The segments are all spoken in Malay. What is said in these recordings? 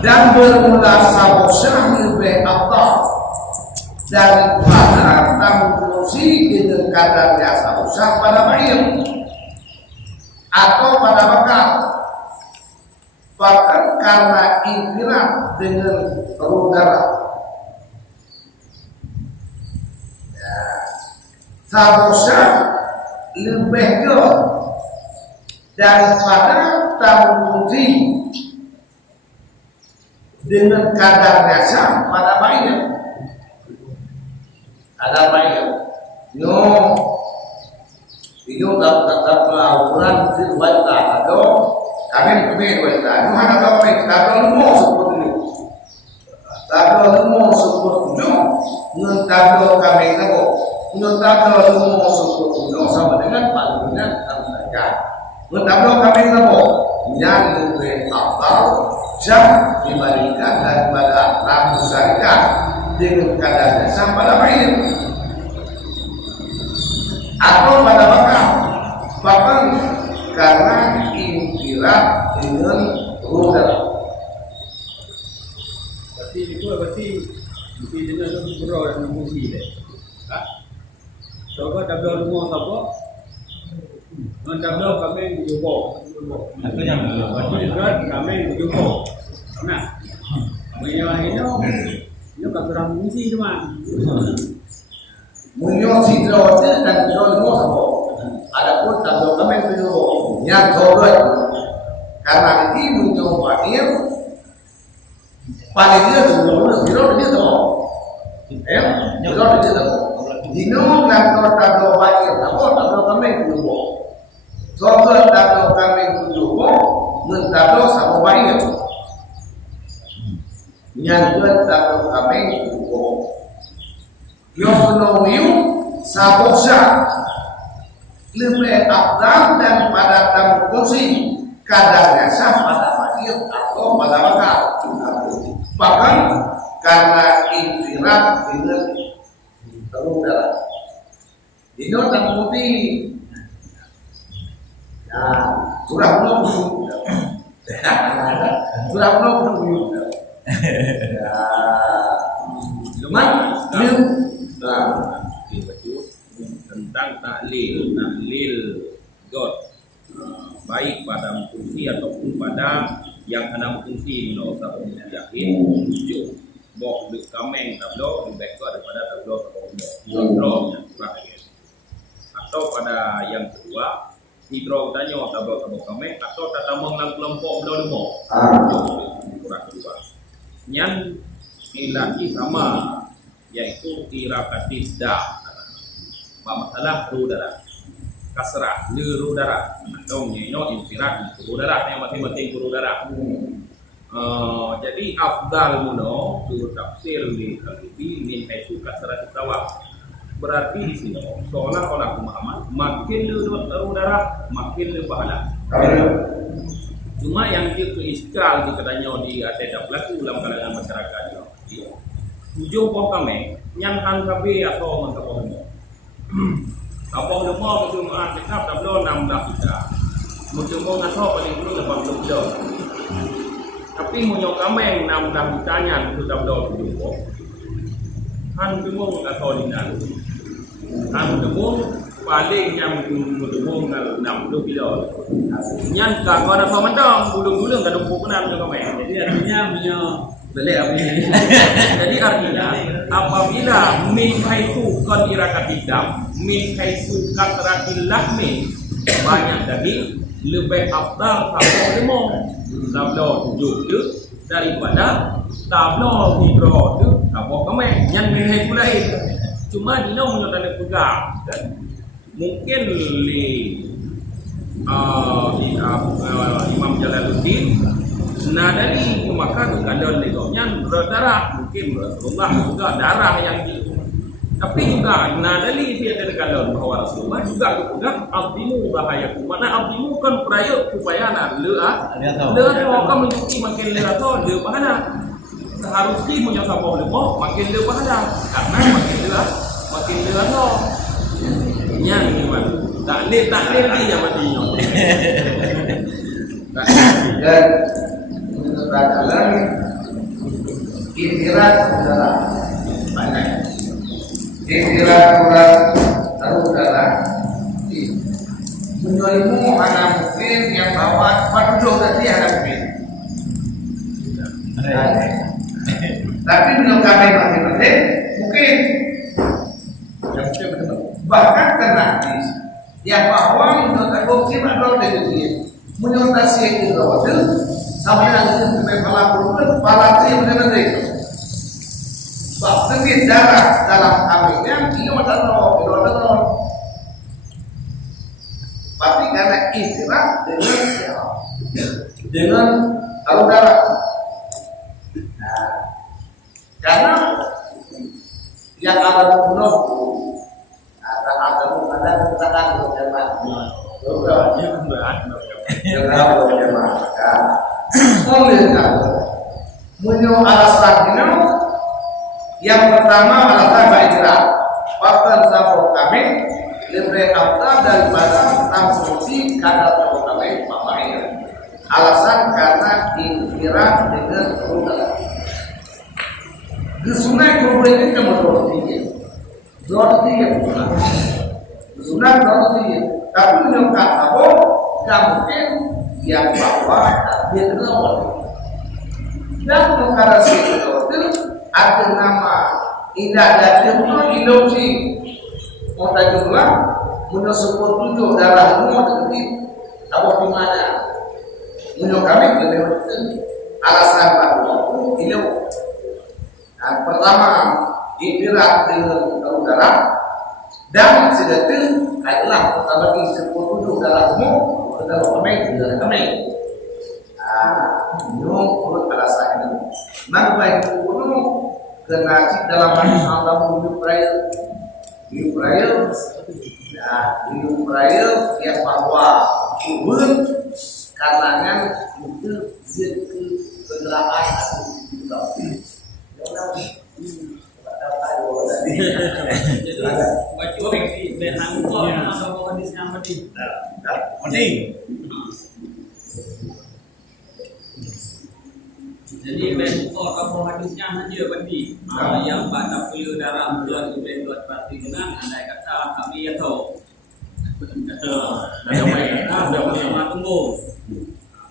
dan bermula sabosah lebih afdal daripada tamu kursi dengan kadarnya sabosah pada bayam atau pada bakal, bahkan karena infirat dengan udara. Ya, sabosah lebih ke daripada tamu kursi dengan kadar biasa pada bayam. Ada bayam, itu tetap ukuran wanita atau kami wanita. Itu ada kami kadar mau seperti ini, kadar mau seperti itu, kadar kami tahu, kadar mau seperti itu sama dengan palingnya saja. Kadar kami tahu yang lebih afdal jam dibandingkan daripada tamu syarikat dengan kadar dasar pada bayam atau pada bakal, bahkan karena infirat dengan udara. Berarti dengan berau dan fungsi deh. Coba tabel rumah apa? Tabel kami berjumpa. Apa yang berarti kami berjumpa. Nah, menyalah ini kan kurang fungsi cuma. Munyo sidro dan sidro mo sabo. Adapun tabel kami berjumpa. Yang kedua, karena ini munyo pakir paling dia sidro dia tahu. Sidro dia tahu. Dino kantor tabel pakir, tabel kami berjumpa. Soal tabel kami berjumpa, mentabel sama pakir. Nyangkut tabel kami berjumpa. Yokonomiu sabosah lebih afdal daripada tamu kursi kadarnya sah pada mahir atau pada bakal, bahkan karena infirat dengan udara. Ini tak putih, ya surah belum, surah belum, ya lumayan. Tentang taklil dot baik pada fungsi ataupun pada yang enam fungsi menurut saya yakin tujuh bok di kameng tablo di back daripada tablo yang kurang atau pada yang kedua hidro tanya tablo kameng atau tata mengang kelompok belum kurang kedua yang ilaki sama yaitu irakatis dah masalah udara kasrah udara atau nyenyo infirat udara yang masing-masing udara. Jadi afdal muno tu tafsir di al-Ghazali min haitsu kasrah tawa berarti di sini seolah-olah pemahaman makin udara makin pahala. Cuma yang dia keiskal di katanya di ada pelaku dalam kalangan masyarakat ujung pok kami yang angkabe atau mengkapok demo. Kapok demo cuma kita tablo 16 kita. Mujung ngaso paling dulu 80 kilo. Tapi munyo kami 16 kitanya itu tablo demo. Han demo ngaso dinan. Han demo paling yang demo 60 kilo. Nyan ka ko na pamandang bulung-bulung kadung pukunan kami. Jadi artinya munyo jadi artinya apabila min haitsu qadirakatil dam min haitsu qadratil lahmi banyak daging lebih afdal tablo 7 daripada tablo hidro tu tablo kami yang min haitsu lain cuma dino menyatakan pegang kan mungkin Imam Jalaluddin nah dari maka kandang legoknya berdarah mungkin Rasulullah juga darah yang itu tapi juga nah dari dia kandang bahwa Rasulullah juga dipegang abdimu bahayaku mana abdimu kan perayuk supaya nak lea kan mencuci makin lea tu dia bahana seharusnya punya sabah lemo makin lea bahana karena makin lea tu yang gimana taklil dia matinya beradalan istirahat udara banyak istirahat udara menurutmu anak mungkin yang bawa penduduk tadi anak mungkin tapi menurut kami masing-masing mungkin bahkan kena yang bahwa menurut aku kira kalau dia menurut nasi itu waktu sampai nanti memang pala yang benar-benar itu sebab sedikit darah dalam kambingnya ini ada roh tapi karena istirahat dengan alur darah karena yang ada bunuh ada katakan jemaah beberapa menyo alasan ini yang pertama alasan beristirahat bahkan sabuk kami lebih afdal daripada konsumsi kadar sabuk kami alasan karena istirahat dengan udara di sungai kubur ini Dua tiga sunat dua tiga tapi menyebut sabuk nggak mungkin yang bawa dia terlalu dan perkara itu ada nama indah dan hidup sih mau tajuklah punya 10 darah semua terkait sabuk di mana punya kami betul alasan baru hidup pertama istirahat dengan udara dan sedetil adalah pertama di 10 darah semua dalam kami menurut alasan ini maka baik itu kena dalam hadis Allah hidup raya yang bahwa kubur kalangan itu kendaraan jadi bentuk atau hadisnya saja berarti yang pada puluh darah bulan itu buat pasti dengan andai kata kami atau sama tunggu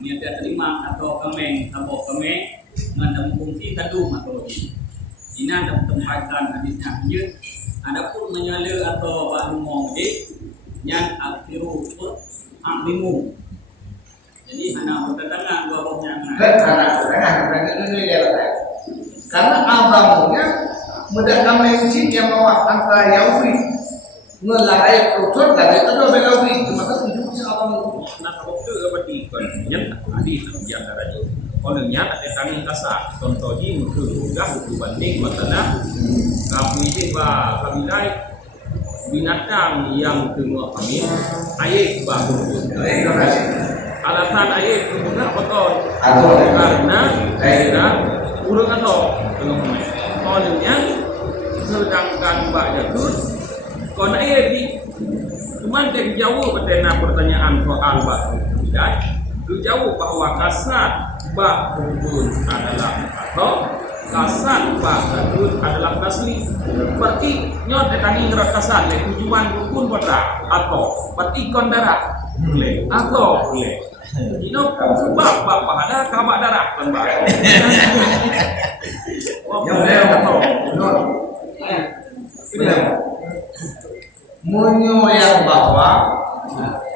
niat terima atau kemeng atau kemeng mengandung fungsi kandung atau ini ada tempatan hadisnya saja adapun menyala atau bahumong yang akhiru aklimu jadi anak berdatangan bawahnya karena abangnya mendagang mencit yang bawa antara Yahudi melalui kultur dan itu adalah Yahudi maka hidupnya abang itu nah kalau itu berarti konyen hadis yang ada itu konennya ada kami kasar contohnya itu juga berbanding masalah kami tiba kami naik binatang yang kedua kami ayat baru alasan ayat kemudian betul karena kita urung atau belum konennya sedangkan Mbak Jatuh kon ayat di cuman dari jauh pertanyaan soal Mbak tidak jauh bahwa kasat Mbak Jatuh adalah atau kasat Mbak Jatuh adalah asli berarti nyot tadi ngerak kasat tujuan rukun pada atau berarti kon darah boleh atau boleh Ino sebab bapak ada kabak darah kan Pak. Munyo yang bahwa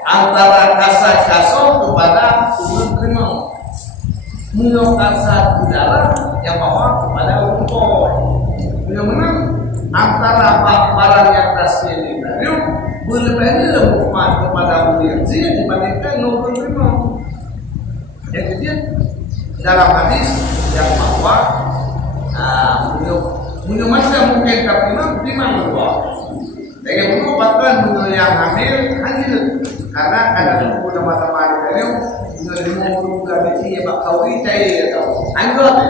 antara kasat kasar kepada umum kenal. Munyo kasat udara yang bahwa kepada umum. Yang mana antara barang yang tasnya ini berlebihnya lemah kepada umum dibandingkan umum kenal. Yang ketiga dalam hadis yang bahwa munyo masa mungkin kapima berdua. Dengan bunuh bahkan bunuh yang hamil karena ada bunuh masa-masa ini bunuh lima bunuh gabisi ya bakau itai atau anggota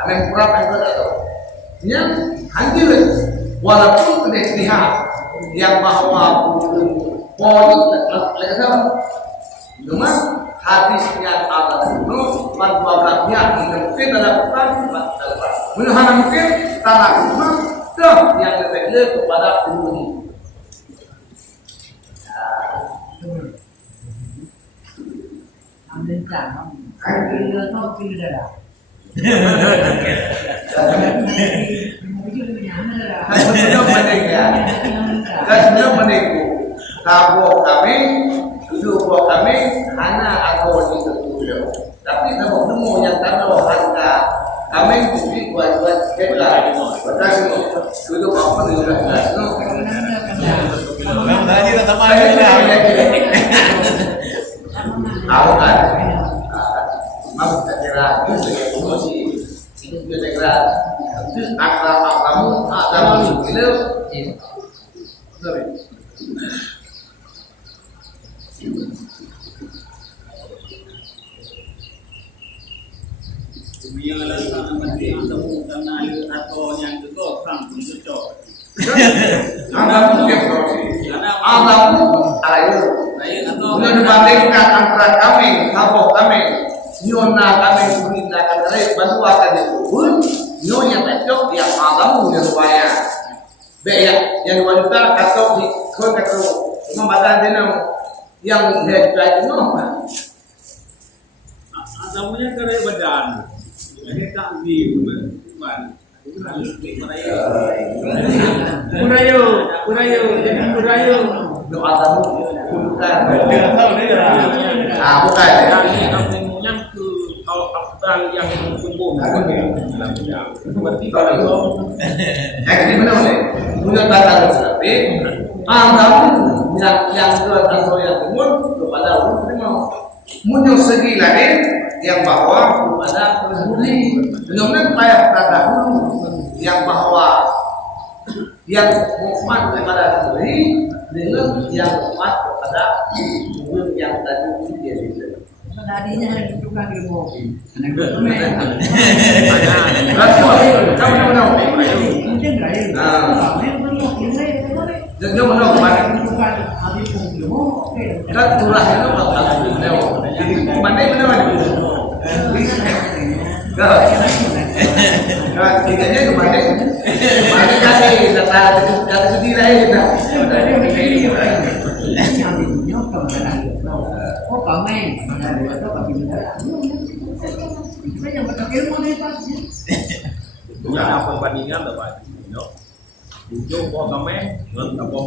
amen kurang anggota atau yang hancur walaupun tidak lihat yang bahwa bunuh polis lekas cuma hadisnya Allah itu manfaatnya mungkin dalam Quran menuhan mungkin tanah rumah tuh yang lebih kepada umum. Ambil tangan, ambil nol pilih dah. Sebelum menikah, sebelum menikah, kabur kami, dulu kami hanya aku itu dulu. Tapi kalau nemu yang tahu harga, kami mesti buat kebela. Betul dulu apa dulu dah. Tadi tak main dah. Aku kan, mau tak kira itu masih itu kita kira itu kamu itu sorry. Biarlah sana mesti atau karena atau yang itu sang cocok. Anakmu yang produksi, anakmu ayo. Sudah dibandingkan antara kami, kampung kami, nyona kami menggunakan dari bantu akan dikubur, nyonya pecok yang alamu yang supaya, beyak yang wanita katok di kota katok, membaca jenam yang hebat itu apa? Asalnya kerja badan, ini tak di mana. Kurayo. Doa tamu, bukan. Bukan. Yang ke kalau afdal yang kumpul berarti kalau Ini benar ni. Punya kata seperti tamu yang dua atau yang timur kepada orang terima. Punya segi lain yang bahwa kepada penghuni. Benar-benar payah terdahulu yang bahwa yang muat kepada penghuni dengan yang muat kepada penghuni yang tadi dia itu. Tadinya ada tukang ilmu. Kamu tahu? Mungkin lain. Jangan menolak kemarin. Bukan habis ilmu. Kan turah itu bakal lewat. Jadi mana yang benar? Nah, tiganya kemana? Kemana kali? Data sedih lain. Oh, kami. Yang betul ilmu ni pasti. punya apa perbandingan Bapak? Ujung buah kami dengan kapal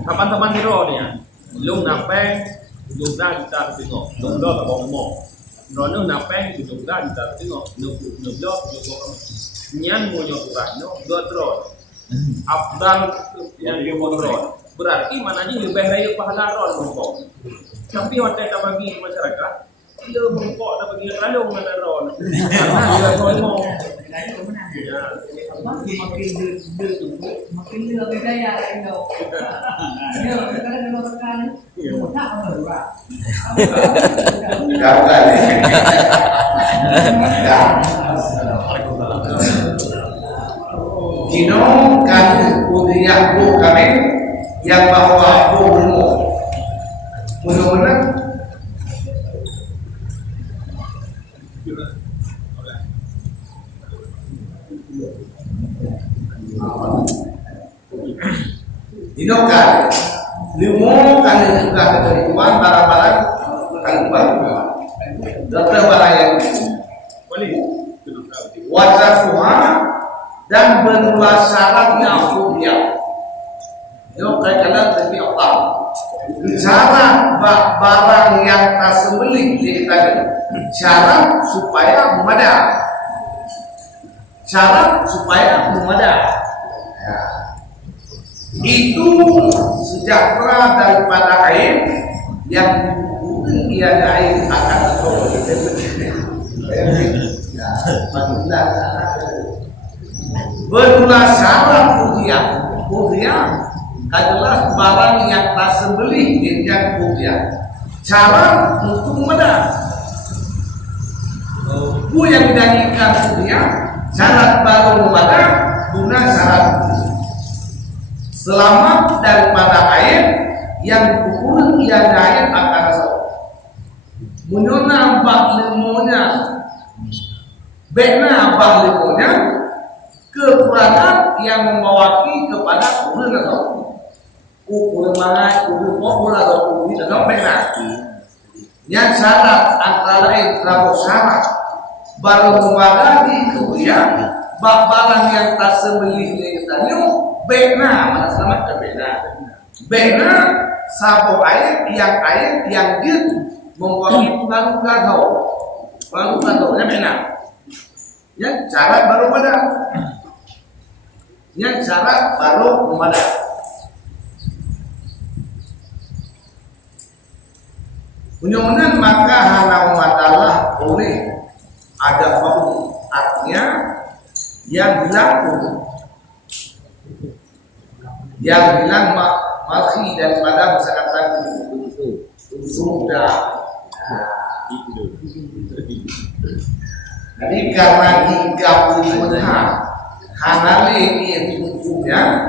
kapan-kapan hero ni ya. Lung napeng ujung dah kita tengok. Lung dah tak bawa mau. Rono napeng ujung dah kita tengok. Lung dah ujung nyan mo yo kurang no dua tron. Afdal yang dia tron. Berarti mananya lebih dari pahala ron mongkok. Tapi hotel tak bagi masyarakat, dia mongkok tak bagi kalau mana ron. Dia tolong. Makin dia lebih daya itu. Dia kadang-kadang makan, tak apa. Kino kan udiyak bu kami yang bahwa bu benar-benar Dinokan, limo kali juga keterima barang-barang keluar. Dokter barang yang wajah Tuhan dan berdua syaratnya hukumnya. Yo kaitannya dengan Allah. Syarat barang yang tersembelih dikatakan syarat supaya memadai. Syarat supaya memadai. Itu sejahtera daripada air yang mungkin ia air akan terus berulah syarat ujian adalah barang yang tak sembelih yang ujian cara untuk memadai yang dijadikan ujian syarat baru memadai guna syarat selamat daripada air yang dipukul ia air akan Bena baliknya kekuatan yang membawakan kepada ukuran atau ukuran mana, ukuran atau ukuran atau bena. Yang syarat antara lain terlalu syarat baru memadai kemudian barang yang tak sembelih ini tadi bena mana selamat ke bena satu ayat yang dia membuat baru kata bena yang syarat baru pada yang syarat baru memadai. Mudah-mudahan maka halau matalah boleh ada waktu artinya yang bilang masih daripada misalkan sudah. Jadi karena hingga benar hanale ini hukumnya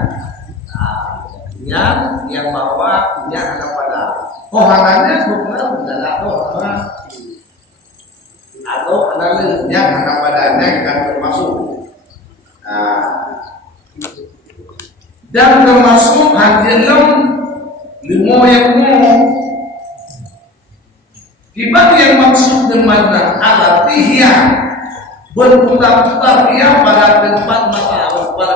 yang bahwa yang ada pada hanalnya sebenarnya bukan atau hanalnya yang ada padanya kan termasuk dan termasuk hadirin limo yang Tiba yang maksud dengan alatihya berputar-putar dia pada tempat mata pada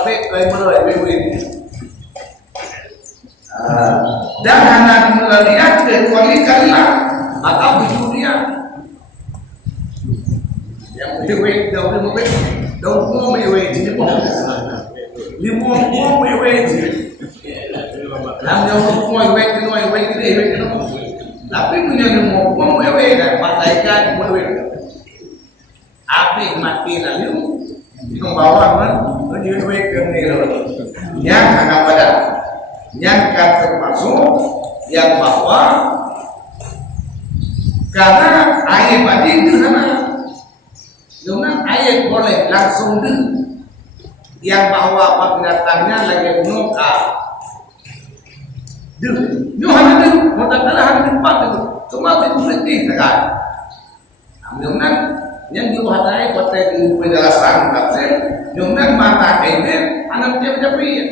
dan hanya melihat kecuali karena maka begitu dia yang mewek daun mewek ini limo mewek yang mewek ini tapi punya limo mewek dan pataikan mewek api mati lalu membawa mewek ke yang akan pada yang termasuk yang bahwa karena air mandi itu sana dengan air boleh langsung di yang bahwa binatangnya lagi muka di hanya di hanya tempat itu cuma itu letih kan dengan yang diwahai kota di penjelasan kapsen dengan mata ini anak tiap-tiap ini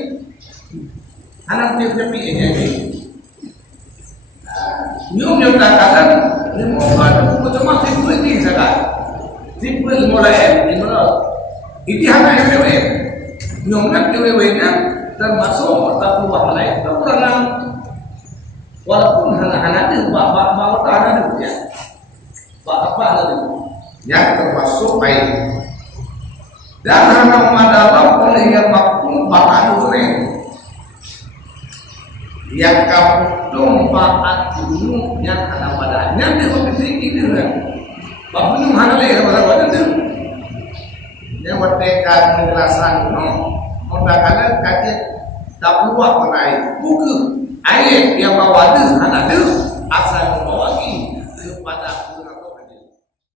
nyum katakan limo kan cuma tipu ini saja tipu mulai ini hanya dewe nyum nya termasuk tak buah lain kekurangan walaupun hanya itu bawa tanah itu ya apa lagi yang termasuk baik dan hanya madalah oleh yang makmum bahan dunia yang kamu dompaat dulu yang ada padanya dia berpikir ini lah bapak belum hal lain pada itu yang berdekat penjelasan mengatakan kajian tak luar mengenai buku ayat yang bawa itu anak itu asal membawa